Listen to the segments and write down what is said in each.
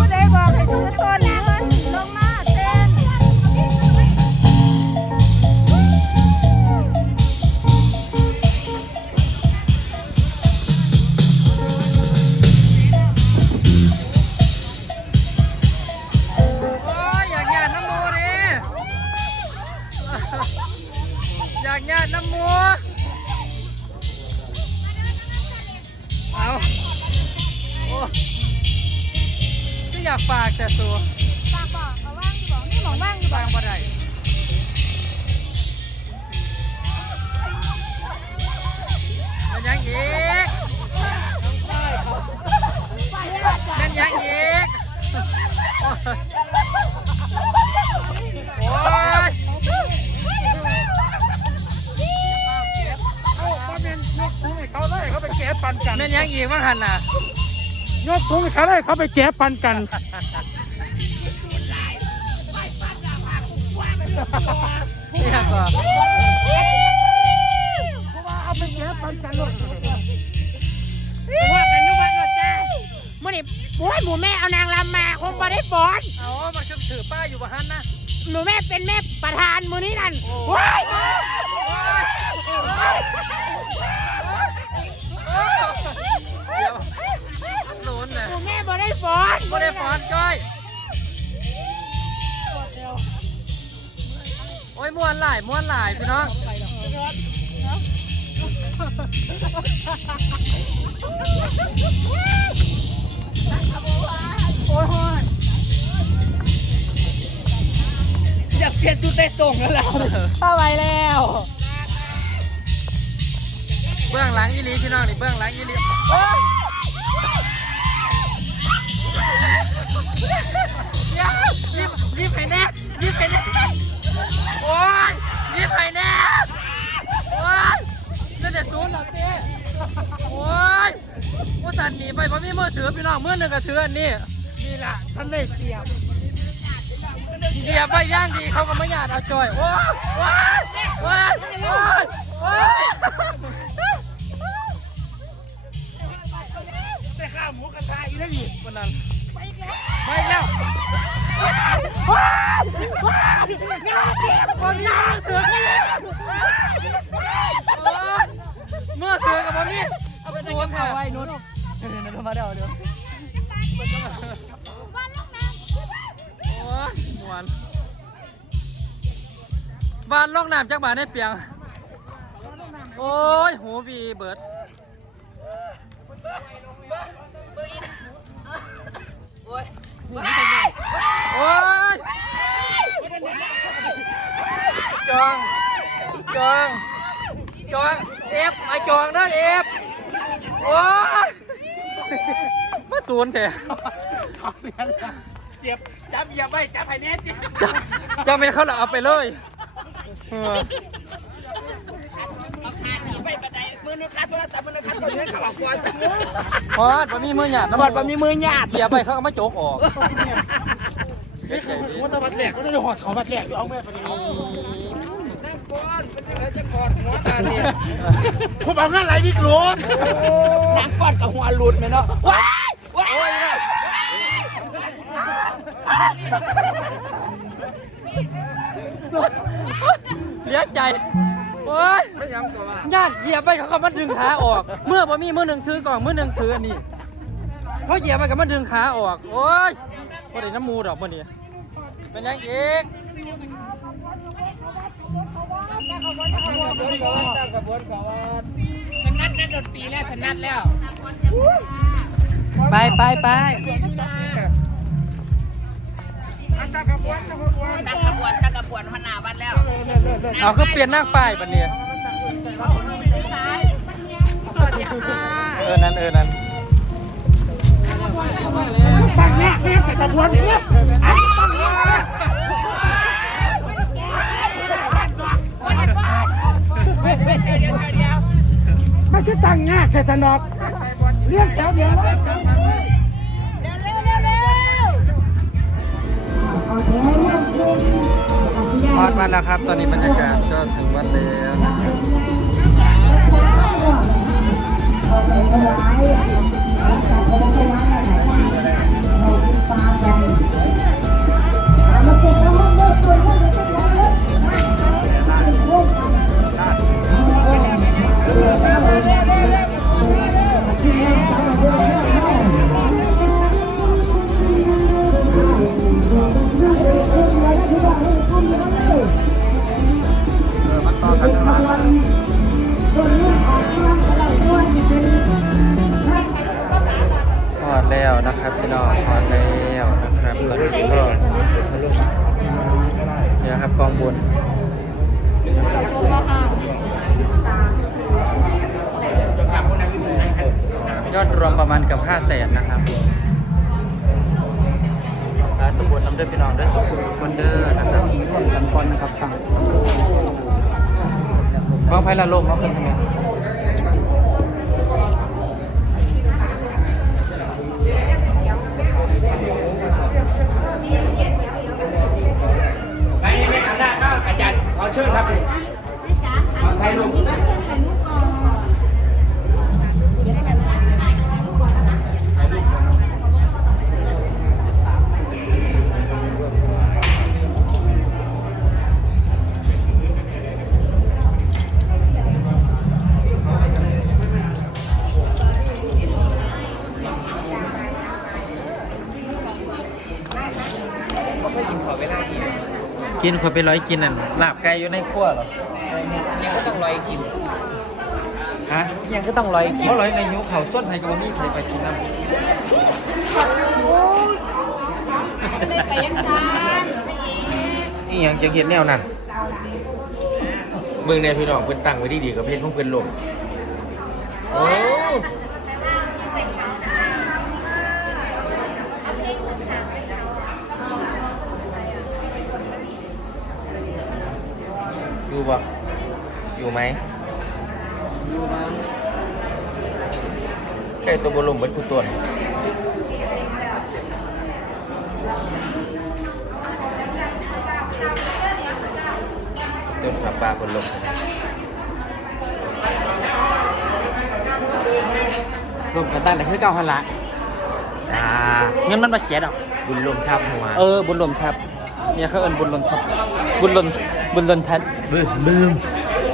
ผู้ใดบอกให้ถือต้นากฝากแต่ตัวฝากบอกเอาว่างอยู่บอกนี่หมองว่างอยู่บฟัอกงบ่ได้มันยังอีกมันยังอีกโอ้ยเขาเป็นยกให้เขาเลยเขาไปแกะปันกัน มันยังอีกมั้งหันน่ะ ยกถุงให้เขาเลยเขาไปแกะปันกัน นี่ก็เพราะว่าเอาไปแกะปันกันเลยว่ากันทุกวันหมดจ้ามื่อนี้โอ้ยหมูแม่เอานางรำมาคงมาได้ฟ้อนเอามันคือถือป้ายอยู่บ่หันนะหมูแม่เป็นแม่ประธานมือนี้นั่นโอ้โอ้ยเดี๋ยวหนุนน่ะ หมูแม่บ่ได้ฟ้อนบ่ได้ฟอนจ้อยโอ้ยม้วนหลายม้วนหลายพี่น้องอยากเปลี่ยนจุดได้ส่งแล้วเราเข้าไปแล้ว เบื้องหลังยี่ลีพี่น้องนี่เบื้องหลังยี่ลี รีบไปแน่รีบไปแน่โอ้ยรีบไปแน่โอ้ยจะเด็ดศูนย์เหรอเต้โอ้ยกูตัดหนีไปเพราะมีมือถือพี่น้องมือหนึ่งก็ถืออันนี้นี่แหละท่านได้เปรียบเดียบไปย่างดีเขาก็ไม่อยากเอาจอยโอ้ยโอ้ยโอ้ยโอ้ยโอ้ยได้ข้าวหมูกระทะอีกแล้วนี่วันนั้น เมื่อถือกับมนี่เอาไปดูกันค่ะไว้นู่นเดี๋ยวเดี๋ยวมาเดี๋ยวเดี๋ยวโอ้ยมวนบ้านล่องน้ำจากบ้านได้เปียง โอ้ยหูบีเบิร์ดโอ้ยจองจองจองเอฟไอจองเด้อเอฟโอ้ยมาศู นย์เถอะเจ็บจับอย่าไปจับให้แน่จิจะไม่เขาหลัเอาไปเลยเออไปบันไดมือนึงคัดโทรศัพท์มือนึงคัดตัวนี้เขาออกก่อนพอดบะมีมือหยาดบอดบ่มีมือหยาดเบียร์ไปเขาก็มาโจกออกนี่คือหัวตะวันแหลกก็จะหอดเขาบัดแหลกอยู่เอาแม่พอดีนั่งก่อนเป็นยังไงจะกอดหัวตาเนี่ยผมเอางานไรนี่กลนนั่งก่อนกับหัวหลุดไหมเนาะว้ายว้าย เลี้ยใจโอ้ยไม่ยังตัวว่าญาติเหยียบไปเขาก็มาดึงขาออก เมื่อบ่มีมือหนึ่งถือกล่องมือหนึ่งถืออันนี้ เขาเหยียบไปก็มาดึงขาออก โอ้ยพอได้น้ำมูดอกมื่อนี้เป็นยังอีกสนัดนัดดนตรีแล้วสนัดแล้ว ไปไปไป ตั้งขบวนตั้งขบวนพนาวัดแล้วเอาคือเปลี่ยนหน้าป้ายบัดนี้เออนั่นเออนั่นตั้งแน่แม่แต่ตะวันเนี่ยไม่ใช่ตั้งง่ายแค่จะนอกเรียกแถวเดียว เลยพอดมาแล้วครับ ตอนนี้บรรยากาศก็ถึงวัดแล้วนะครับ พี่น้องฮอดแล้วนะครับตอนนี้ก็เนี่ยครับกองบุญยอดรวมประมาณเกับ5แสนนะครับสาธุบุญนำด้วยพี่น้องด้วยสุขสุขคนเด้อนะครับร่วมกันก่อนนะครับฟังบ้างไฟละลมเขาขึ้นทำไม เชิญครับไทยลุง กินคนไปร้อยกินนั่นลาบไก่อยู่ในครัวเหรอยังก็ต้องรออีกกินฮะยังก็ต้องรออีกกินเพราะร้อยในยุคเขาส้นไผ่กับมีใครไปกินน้ไม่ไปยังซานไม่เองนี่ยังจะเห็นแนวนั้นเมืองในพี่น้องเพิ่นตั้งไว้ดีดีๆกับเพชรของเพิ่นลงโอ้ อยู่ปะอยู่ไหมแค่ตัวบอลลมเบิดผู้ตัวน่ะเดินขับปลาคนลงำรวมกันตั้งแต่คือเก้าหันละอ่าเงินมันมาเสียดอกบุญลมทับหัว เออ บุญลมครับ เนี่ยเขาเอินบุญลมครับบุญลมบุญลมทัดบึ้มบึ้ม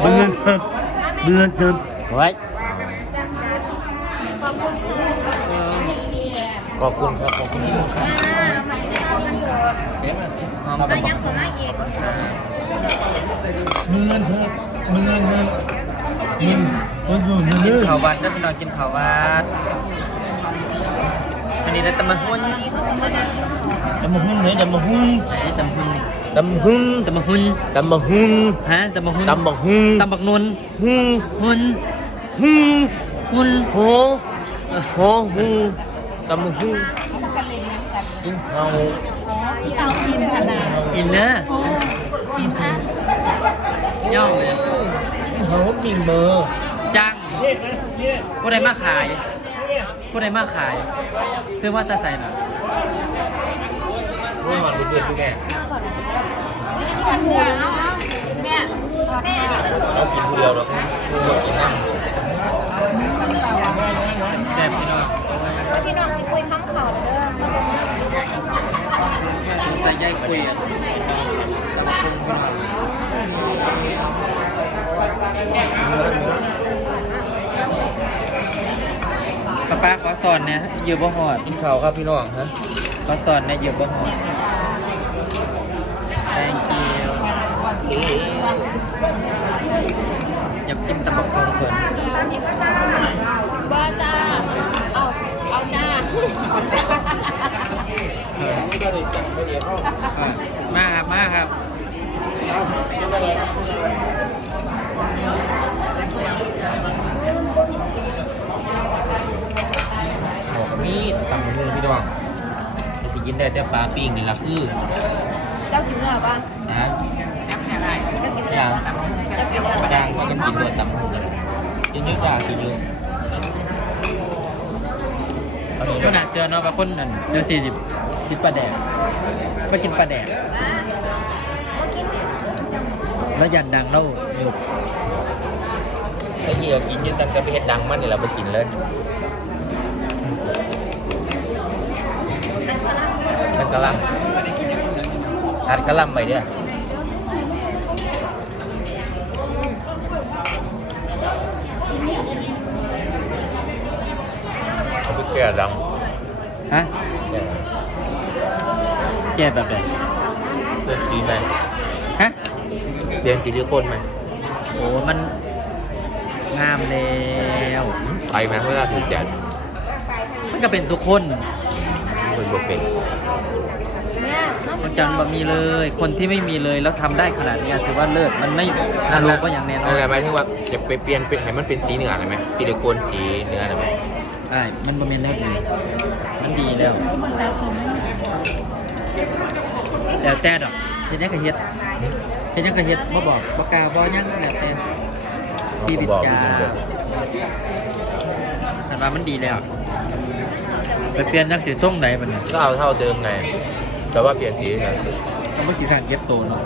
บึ้มครับบึ้มครับไว้ขอบคุณครับขอบคุณที่ครับหอมมายังผมมาอีกมือเงินเถอะมือเงินเงินกินมืออยู่กิเนื้นอข้าววัดเด้อพี่น้องกินข้าววัดอันนี้ได้ตำมะฮุน ดำมะฮุ่นเลยดำมะฮุ่นอันนี้ตำมะฮุนดำมะฮุ่นตำมะฮุนดำมะฮุ่นฮะตำมะฮุนดำมะฮุ่นตำบักนุนฮุ่นหุนฮุ่นหุนโหโหฮุ่นดำมะฮุ่นกันเล่นน้ำกันกินเอาที่เอากินขนาดอินเนอร์กินอะเย่าเลยเขากินเบอร์จังผู้ใดมาขายผู้ใดมาขาย ซื้อมาแตาใส่น่ะ ไม่หอนเพื่อนพี่แม่กันเนี่แม่แม่เรากินผู้เดียวหรอกผู้หมดกินน้ำแซ่บพี่น้องพี่น้องสิคุยข้ามเขาวเด้อใส่ใยคุยอะป้าป้าขอสอนนี่ยเยอะบ่หอดกินข้าวครับพี่น้องฮะขอสอนนี่ยเยอะบ่หอด ยับซิมตำบักหุ่งเพิ่นบ้าจ้าเอาเอาจ้าเออเออมาครับ มาครับหมกมีดตำมือพี่น้องแต่สิกินได้แต่ปลาปิ้งนี่ล่ะคือ เจ้ากินเนื้อป่ะนะเจ้ากิน อะไรเจ้ากินเนื้ออย่างเจ้ากินเนื้อจ้งก็ยังกินด้วยตำมือกันกินเยอะจ้ากินเยอะเอาดีก็น่าเชื่อเนาะว่าคนนั่นเจอสี่สิบกินปลาแดกก็กินปลาแดกแล้วยันดังเล่าอยู่ไอ้ที่เรากินยืนตั้งแต่ไปเฮ็ดดังมันนี่เราไปกินเลยมันกะหลำอัดกะหลำไปเด้อเอาไปแก่ดัง ฮะ แก่ แก่แบบไหนเรื่องดีไหมฮะเรียนกี่คนไหมโอ้มันงามแล้วไปไหมเวลาถึงแจกมันก็เป็นสุคนเป็นบ่เป็นแม่น้ำวันจันทร์บะมีเลย คนที่ไม่มีเลยแล้วทำได้ขนาดเนี้ยถือว่าเลิศมันไม่นรกก็อย่างแน่นอนั่นนแหละหมายถึงว่าจะไปเปลี่ยนเป็นให้มันเป็นสีเหนือเลยไหมซิลิโคนสีเนื้อเลยไหมใช่มันบะมีแนวดีมันดีแล้ว แล้วแต่ดอกเฮ็ดหยังก็เฮ็ดเฮ็ดหยังก็เฮ็ดบ่บอกบ่กล้าบ่หยังแล้วแต่ชีวิตยาแต่ว่ามันดีแล้วไปเปลี่ยนนักสีส้มไหนมันเนี่ยก็เอาเท่าเดิมไงแต่ว่าเปลี่ยนสีกันเขาไม่ขี่สารเย็บตัวเนาะ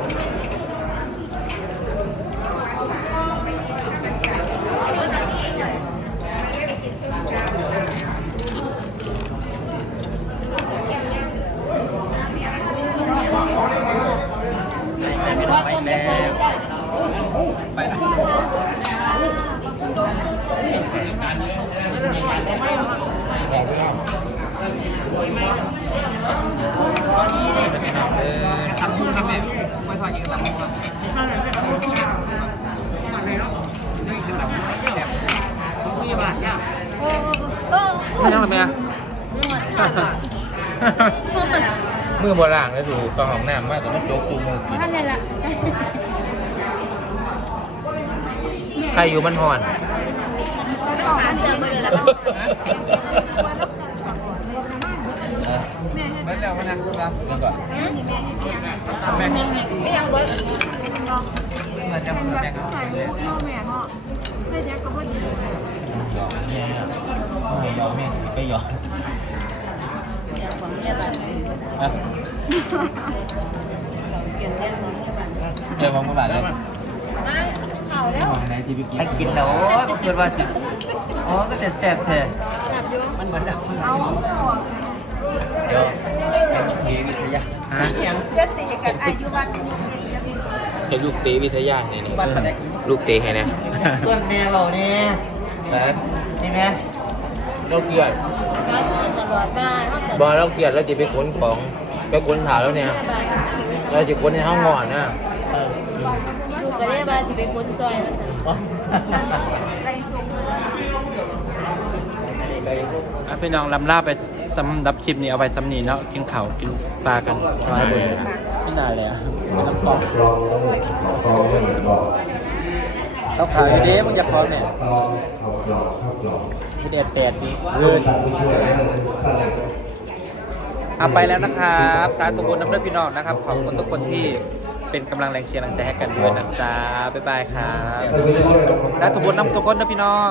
ไปแล้วทำมือทำแบบ ไม่พอยิงทำมือไม่ต้องทำไงมือโบราณก็ดูกองของน้ำมากแต่ไม่โจ๊กกูมือกิน ท่านนี่แหละ ใครอยู่มันหอนหาเสื้อมาเลยละไม่แล้วมันะครับเดี๋ยวก่อนแม่ไม่ยังเบิร์ดเงินจะมาแม่ครับถ่ายรูปพ่อแม่เนไม่แจ๊กก็พอดีเนี่ยไม่ยอมแม่ก็ยอมนเดี๋ยวมกระบาดเลยาแล้ว ไหนที่พี่กินให้กินแล้วโอ้ยเกิดว่าสิอ๋อก็จะแซ่บแท้จับอยู่มันเหมือนเอาเอาเดี๋ยวเกวิทยาฮะเลือดตีกันอายุวันให้ลูกเตวิทยาเนี่ยนี่ลูกเตให้นะเพื่อนแม่เราเนี่ยนะนี่แม่เราเกลียดตลอดได้ห้องบอเราเกลียดแล้วจะไปขนของไปขนถาแล้วเนี่ยเราจะขนในห้องนอนนะดู กระเรียบาสิเป็นคนซอยมาสั่งอะพี่น้องลำลาไปสำรับคลิปนี้เอาไปสำนีเนาะกินข้าวกินปลากันร้อยเบอร์ไม่นานเลยอะน้ำตกเขาขายอยู่เด้มึงจะคล้อเนี่ยที่เด็ดแปดดีเลิศเอาไปแล้วนะครับ สาธุบุญน้ำเลือดพี่น้องนะครับ ขอบคุณทุกคนที่ เป็นกำลังแรงเชียร์แรงใจให้กันด้วยนะจ๊ะบ๊ายบายครับสาธุบุญน้ำทุกคนนะพี่น้อง